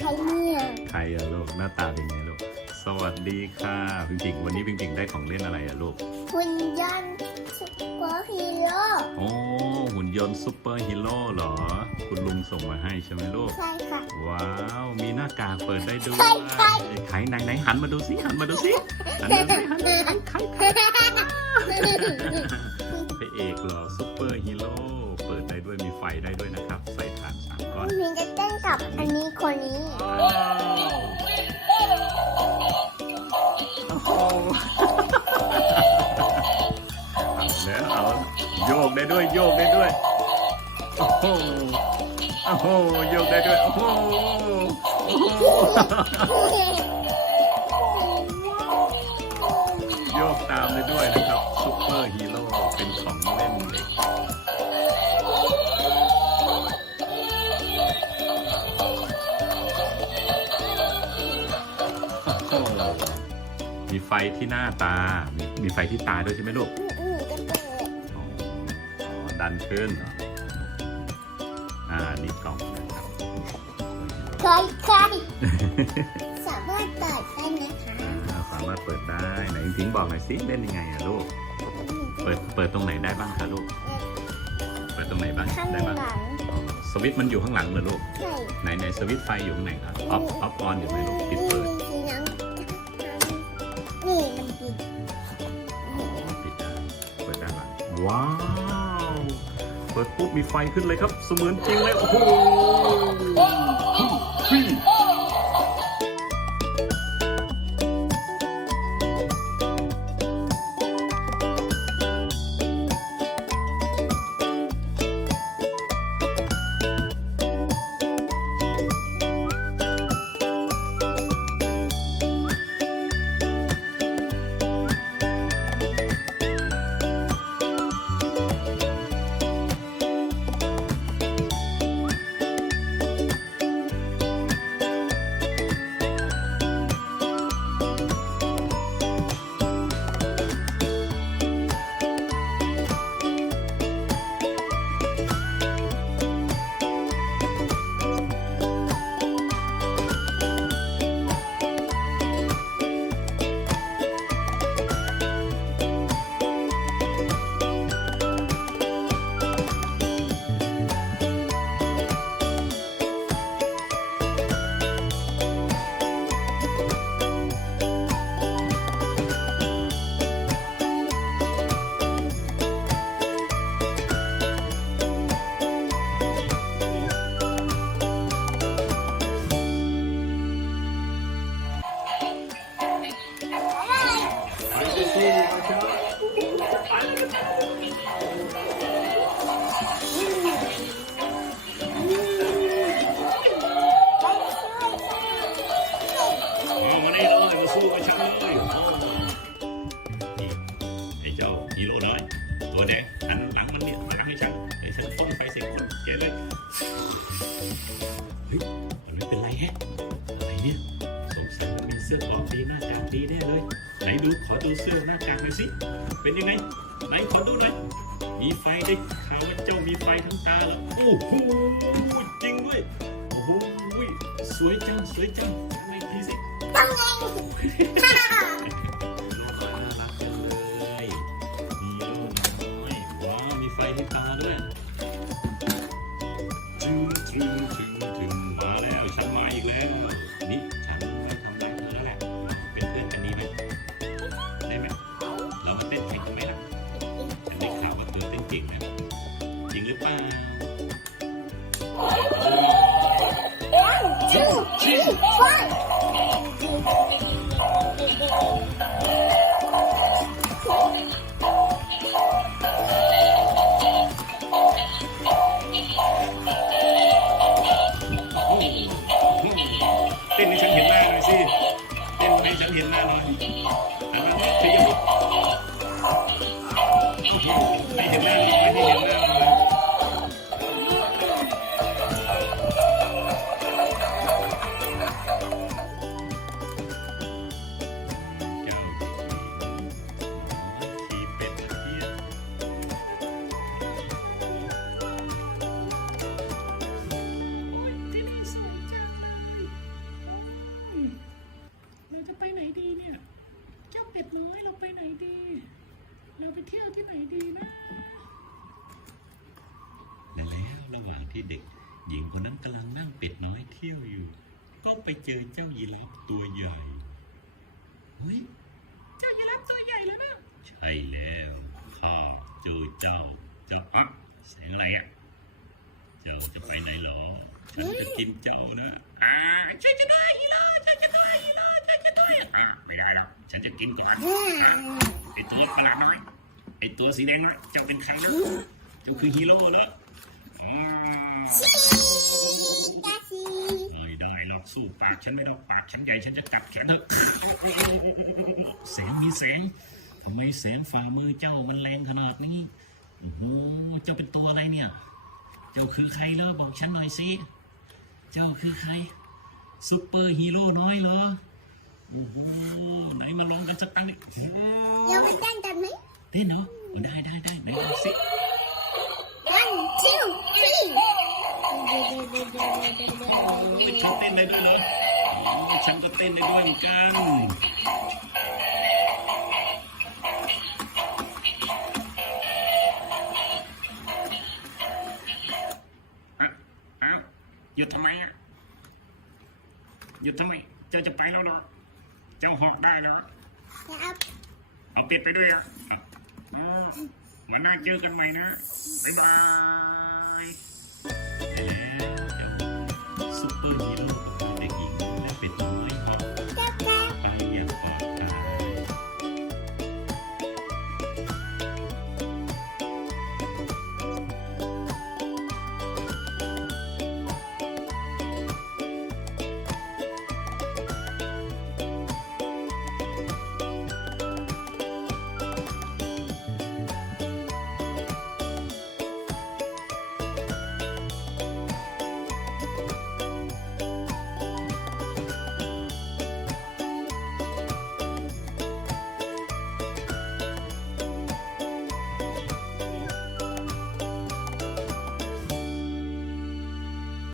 ใครเนี่ยใครอะลูกหน้าตาเป็นไงลูกสวัสดีค่ะพิงพิงวันนี้พิงพิงได้ของเล่นอะไรอะลูกหุ่นยนต์ซุปเปอร์ฮีโร่โอ้หุ่นยนต์ซูเปอร์ฮีโร่เหรอ คุณลุงส่งมาให้ใช่ไหมลูกใช่ค่ะว้าวมีหน้ากากเปิดได้ด้วยใช่ใช่ใครไหนไหนหันมาดูสิหันมาดูสิหันมาดูสิหันมาดูสิใครใครพระเอกเหรอซูเปอร์ฮีโร่เปิดได้ด้วยมีไฟได้ด้วยนะครับ ใส่ถ่านสามก้อนมีจะเต้นกับอันนี้คนนี้ว้าวโอ้โหเอาแล้วเอาโยกได้ด้วยโยกได้ด้วยโอ้โหโอ้โหโยกได้ด้วยโอ้โหโอ้โหโยกตามได้ด้วยนะครับซุปเปอร์ฮีโร่เป็นของเล่น ฟที่หน้าตา มีมีไฟที่ตาด้วยใช่ไหมลูกอืมจะเปิดอ๋ออ๋อดันขึ้นเหรออ่า นี่กล่องนะครับใครใครสามารถเปิดได้นะคะอ่าสามารถเปิดได้ไหนพิงบอกหน่อยสิเล่นยังไงอะลูก เปิด เปิดตรงไหนได้บ้างคะลูก เปิดตรงไหนบ้าง ข้างหได้ลับ้างงอ๋อสวิตช์มันอยู่ข้างหลังเหรอลูก ใช่ ไหนไหนสวิตช์ไฟอยู่ข้างไหนครับออฟออฟออนอยู่ไหมลูกปิดเปิด ว้าว เปิดปุ๊บมีไฟขึ้นเลยครับ เสมือนจริงเลย โอ้โห มันมีเสื้อกรอกดีหน้ากากดีแน่เลย ไหนดูขอดูเสื้อหน้ากากหน่อยสิ เป็นยังไง ไหนขอดูหน่อย มีไฟด้วยข่าวว่าเจ้ามีไฟทั้งตาแล้ว โอ้โห จริงด้วย โอ้โห สวยจัง สวยจังทำไมทีสิต้องเอง จริงหรือเปล่าเต้นให้ฉันเห็นหน้าหน่อยสิเต้นให้ฉันเห็นหน้าหน่อยหันเห็นหน้าไม่เห็นหน้า เด็กๆหญิงคนนั้นกำลังนั่งเป็ดน้อยเที่ยวอยู่ ก็ไปเจอเจ้ายีราฟตัวใหญ่ เฮ้ย เจ้ายีราฟตัวใหญ่แล้วนะใช่แล้วข้าเจอเจ้าเจ้าอะเสียงอะไรอะเจ้าจะไปไหนเหรอ ฉันจะกินเจ้านะอ่าช่วยจะด้วยฮีโร่ช่วยจะด้วยฮีโร่ช่วยจะด้วยอ่าไม่ได้แล้วฉันจะกินก่อนไอตัวประหลาดน้อยไอตัวสีแดงน้อยเจ้าเป็นใครแล้วเจ้าคือฮีโร่แล้ว อ๋อตาชีไม่ได้หรอกสู้ปากฉันไม่ได้ปากฉันใหญ่ฉันจะกัดแขนเธอเสียงมีเสียงทำไมเสียงฝ่ามือเจ้ามันแรงขนาดนี้โอ้โหเจ้าเป็นตัวอะไรเนี่ย เจ้าคือใครเหรอบอกฉันหน่อยสิเจ้าคือใครซุปเปอร์ฮีโร่น้อยเหรอโอ้โหไหนมาลองกันสักตั้งดิเราไปเต้นกันไหมเต้นเหรอได้ได้ได้ไหนดูสิ one ฉันก็เต้นได้ด้วยเหมือนกันอะอ้าวหยุดทำไมอะหยุดทำไม เจ้าจะไปแล้วเหรอเจ้าหอกได้แล้วเอาป็ดไปด้วยอะอะอ๋อวันหน้าเจอกันใหม่นะบ๊ายบายไปแล้วซุปเปอร์ฮีโร่